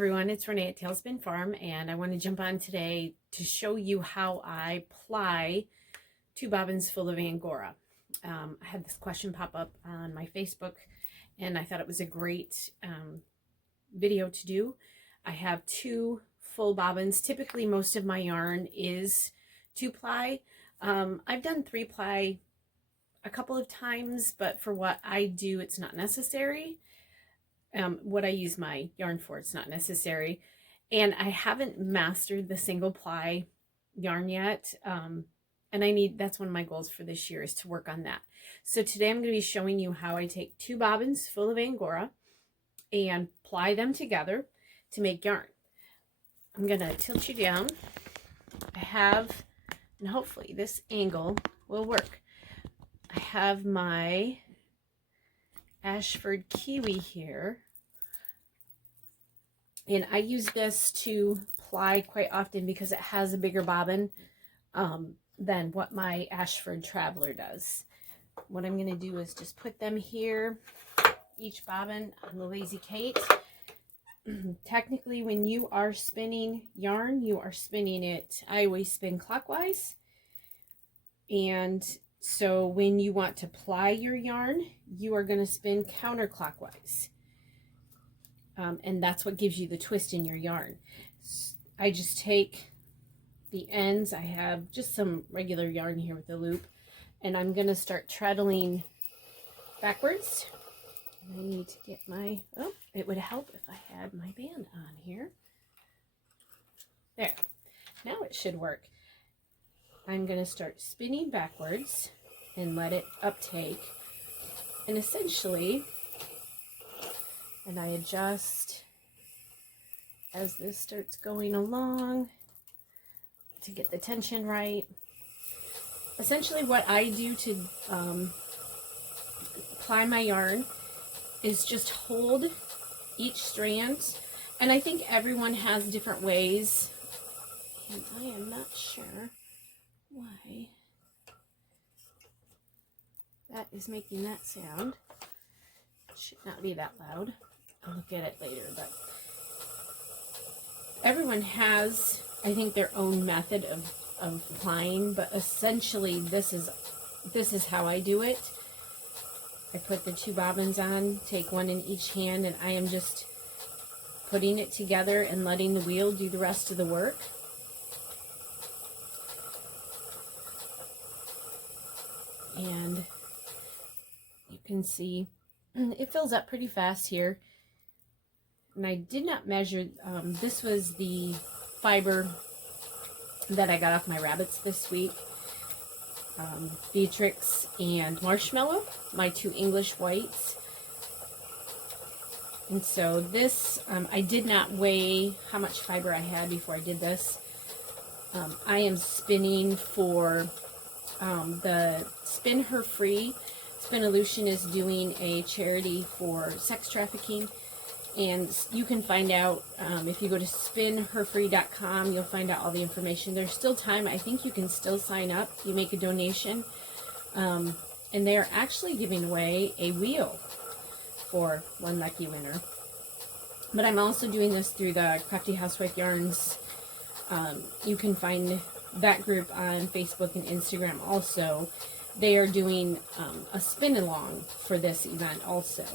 everyone, it's Renee at Tailspin Farm, and I want to jump on today to show you how I ply 2 bobbins full of Angora. I had this question pop up on my Facebook, and I thought it was a great video to do. I have 2 full bobbins. Typically, most of my yarn is 2-ply. I've done 3-ply a couple of times, but for what I do, it's not necessary. What I use my yarn for, it's not necessary. And I haven't mastered the single ply yarn yet. And that's one of my goals for this year, is to work on that. So today I'm going to be showing you how I take 2 bobbins full of Angora and ply them together to make yarn. I'm going to tilt you down. I have, and hopefully this angle will work, I have my Ashford Kiwi here, and I use this to ply quite often because it has a bigger bobbin than what my Ashford Traveler does. What I'm going to do is just put them here, each bobbin on the Lazy Kate. Technically, when you are spinning yarn, you are spinning it, I always spin clockwise, and so when you want to ply your yarn, you are going to spin counterclockwise. And that's what gives you the twist in your yarn. I just take the ends. I have just some regular yarn here with the loop, and I'm going to start treadling backwards. I need to get my, oh, it would help if I had my band on here. There. Now it should work. I'm going to start spinning backwards and let it uptake. And essentially, and I adjust as this starts going along to get the tension right. Essentially what I do to ply my yarn is just hold each strand. And I think everyone has different ways, and I am not sure why that is making that sound. It should not be that loud. I'll look at it later, but everyone has, I think, their own method of plying, but essentially this is how I do it. I put the 2 bobbins on, take one in each hand, and I am just putting it together and letting the wheel do the rest of the work. And you can see it fills up pretty fast here. And I did not measure, this was the fiber that I got off my rabbits this week. Beatrix and Marshmallow, my 2 English whites. And so this, I did not weigh how much fiber I had before I did this. I am spinning for the Spin Her Free. Spinolution is doing a charity for sex trafficking, and you can find out, if you go to spinherfree.com, you'll find out all the information. There's still time. I think you can still sign up. You make a donation, and they are actually giving away a wheel for one lucky winner. But I'm also doing this through the Crafty Housewife Yarns. You can find that group on Facebook and Instagram also. They are doing a spin along for this event also.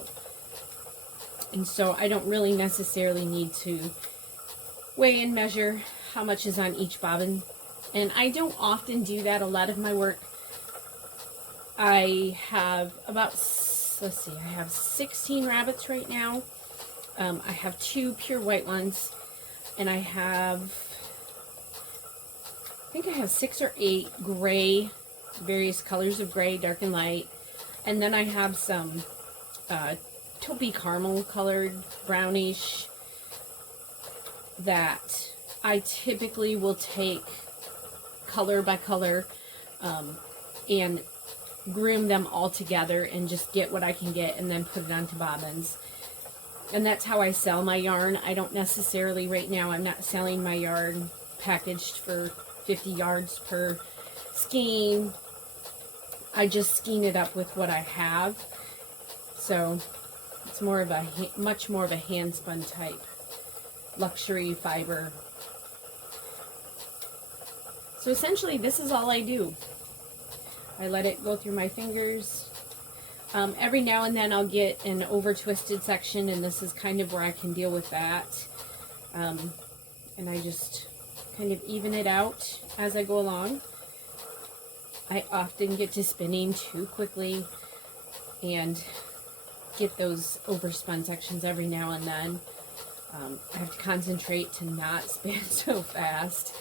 And so I don't really necessarily need to weigh and measure how much is on each bobbin. And I don't often do that. A lot of my work, I have about, let's see, I have 16 rabbits right now. I have 2 pure white ones, and I think I have 6 or 8 gray, various colors of gray, dark and light. And then I have some taupey caramel colored, brownish, that I typically will take color by color and groom them all together and just get what I can get and then put it onto bobbins. And that's how I sell my yarn. I don't necessarily, right now, I'm not selling my yarn packaged for 50 yards per skein. I just skein it up with what I have. So it's more of a much more of a hand spun type luxury fiber. So essentially this is all I do. I let it go through my fingers. Every now and then I'll get an over twisted section, and this is kind of where I can deal with that. And I just kind of even it out as I go along. I often get to spinning too quickly and get those overspun sections every now and then. I have to concentrate to not spin so fast.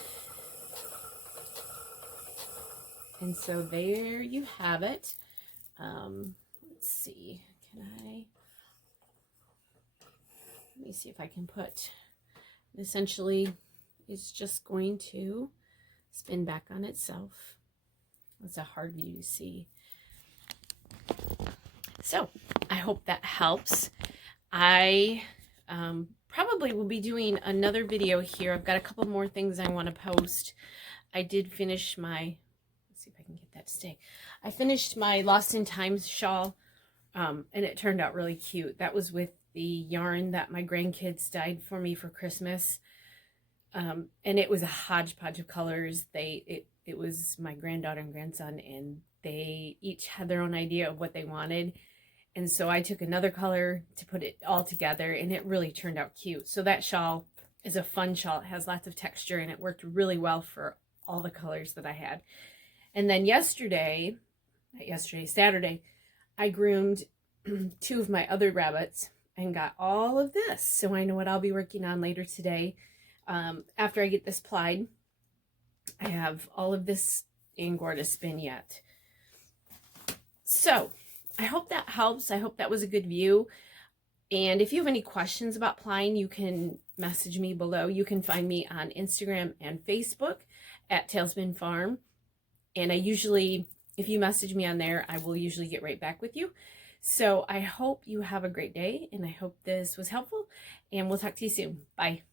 And so there you have it. Let's see, let me see if I can put, essentially it's just going to spin back on itself. It's a hard view to see. So I hope that helps. I probably will be doing another video here. I've got a couple more things I want to post. I did finish my, let's see if I can get that to stay. I finished my Lost in Time shawl, and it turned out really cute. That was with the yarn that my grandkids dyed for me for Christmas. And it was a hodgepodge of colors. It was my granddaughter and grandson, and they each had their own idea of what they wanted. And so I took another color to put it all together, and it really turned out cute. So that shawl is a fun shawl. It has lots of texture, and it worked really well for all the colors that I had. And then Saturday, I groomed 2 of my other rabbits and got all of this. So I know what I'll be working on later today. After I get this plied, I have all of this Angora to spin yet. So I hope that helps. I hope that was a good view. And if you have any questions about plying, you can message me below. You can find me on Instagram and Facebook at Tailspin Farm. And I usually, if you message me on there, I will usually get right back with you. So I hope you have a great day, and I hope this was helpful, and we'll talk to you soon. Bye.